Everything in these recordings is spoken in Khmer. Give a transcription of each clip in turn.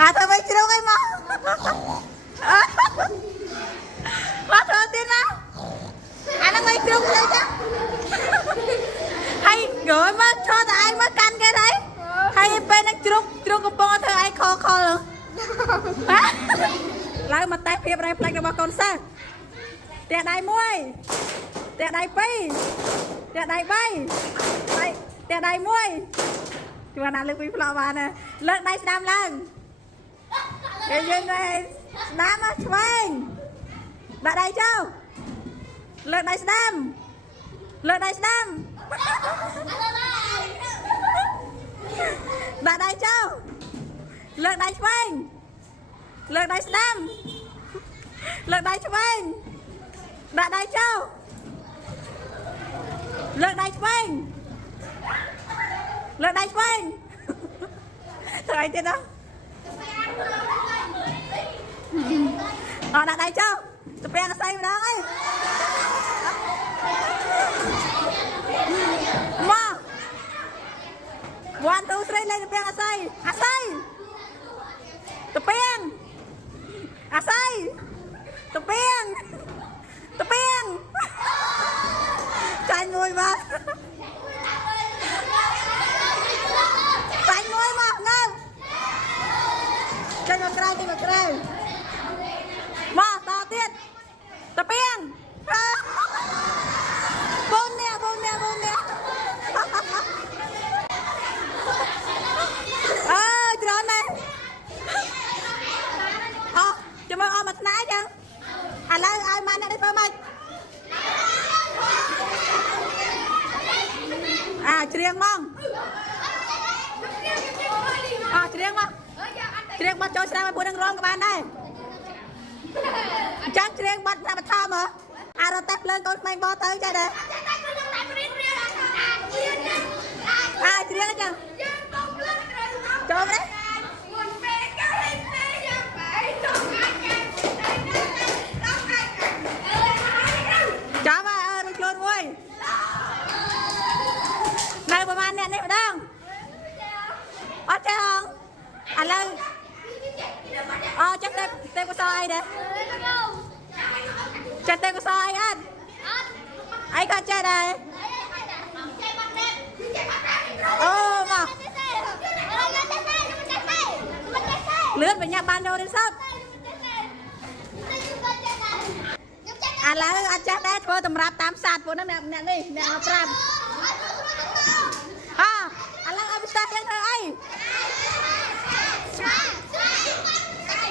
thôi bây giờ cái mà bắt đầu tiên nào nó bây giờ cái chứ hay rồi mà cho ai mà căn cái đấy hay bên nó trục cái bò thôi ai kho rồi lại mà tay phía đây plekរបស់កូនសិស្សតែដៃមួយតែដៃពីរតែដៃ3តែដៃមួយជួនដាក់លើកពីផ្លោបានលើកដៃស្ដាំឡើងគេយើងឯងស្ដាំមកឆ្វេងដាក់ដៃចុះលើកដៃស្ដាំលើកដៃស្ដាំដាក់ដៃចុះលើកដៃឆ្វេងលើកដៃស្ដាំលើកដៃឆ្វេងដាក់ដៃចុះលើកដៃឆ្វេងលើកដៃឆ្វេងធ្វើអីទៀតដល់ដាក់ដៃចុះទៅពាំងអស័យម្ដងអីមក1 2 3លេងទៅពាំងអស័យទៅពាំងអាស័យទៅពាំងចាញ់មួយមកចាញ់មួយមកងើចាញ់មកក្រៅទៅមកក្រៅមកតទៀតទៅពាំងបូននេះអើច្រើនណាស់ចាំមើលអស់មួយថ្ងៃចឹងឥឡូវឲ្យម៉ាក់អ្នកនេះធ្វើម៉េចច្រៀងមកច្រៀងបាត់ចូលឆ្នាំឲ្យពួកនឹងរងក៏បានដែរអញ្ចឹងច្រៀងបាត់តាមបឋមហ៎រត់តែភ្លើងកូនក្មេងបោទៅចេះដែរច្រៀងអញ្ចឹងចូលទេចាំហើយរួចខ្លួនមួយនៅប្រហែលអ្នកនេះម្ដងអត់ចេះហងឥឡូវចេះទេកសអីដែរចេះទេកសអីអត់អីក៏ចេះដែរអូមកលឿនបញ្ញាបានចូលរៀនសពឥឡូវអត់ចេះដែរធ្វើតម្រាប់តាមសាទពួកហ្នឹងអ្នកនេះអ្នកមកប្រាប់ឥឡូវឲ្យពិសេសយើងធ្វើអី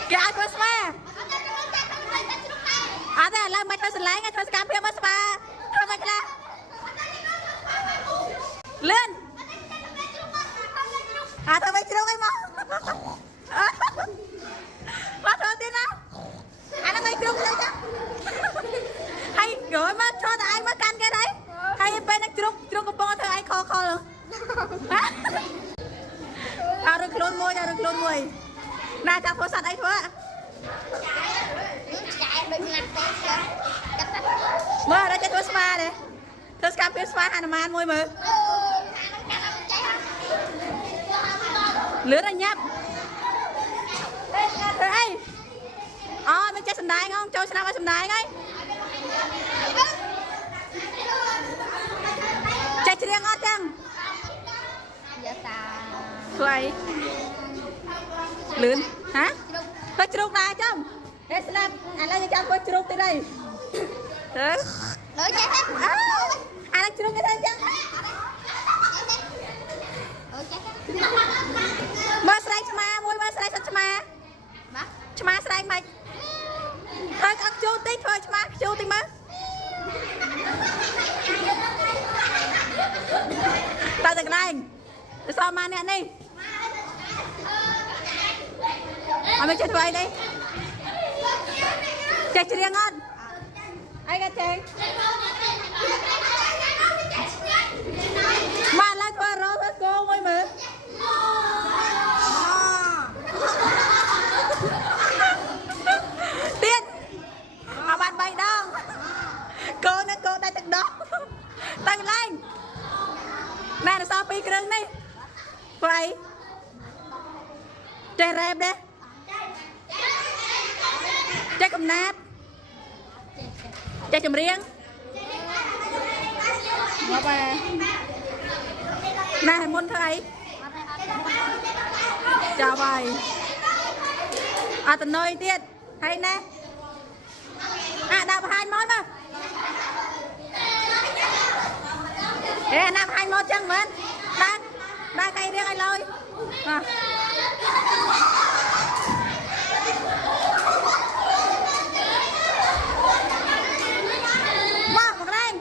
គេឲ្យធ្វើស្វាអត់ទេឥឡូវមិនធ្វើសលែងធ្វើសកម្មភាពមកស្វាធ្វើមិនខ្លះលឿនធ្វើមិនជ្រុងអីមកមកធ្វើទៀតណាអាហ្នឹងមិនជ្រុងទេចាហើយrồi mà cho ai mà căn cái đấy hay bên nó trục cái bò thôi ai kho rồi được luôn môi nè chào phố sạch ấy thôi mơ đây cho tôi spa này tôi cam phía spa hàn man môi mơ lứa này nhấp đây mình chơi sầm đai không chơi sầm đai ngay chạy riêng ngon chăng vậy lớn hả có chuột này không để xem anh lấy cho tôi chuột tới đây đấy anh lấy chuột cái đây chăng mà sấy chma môi mà sấy chma sấy mày thôi ăn chuột tí thôi chma chuột tí mà tao được này sao mà nè đi mình chơi vậy đi chơi riêng ngon ai cái chơi mà lại qua rồi cô ơi mà tiên bạn bay đâu cô đây từng đó tăng lên nè là sao pi kêu này vậy trời rep đấy ចេះកំណាត់ចេះចម្រៀងមកបែណែមុនធ្វើអីចាំហើយអត់ទៅនុយទៀតហើយណែដាក់បង្ហាញមកមកណាបង្ហាញមកចឹងមែនដាក់កៃរៀងឲ្យឡើយមកកន្លែង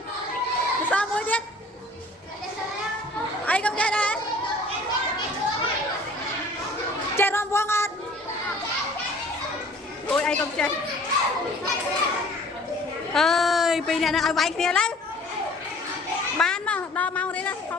សោះមួយទៀតអីកំចេះដែរចេះរំវងអត់អូយអីកំចេះអើយពីអ្នកនឹងឲ្យវាយគ្នាឡើយបានមកដល់ម៉ោងនេះណា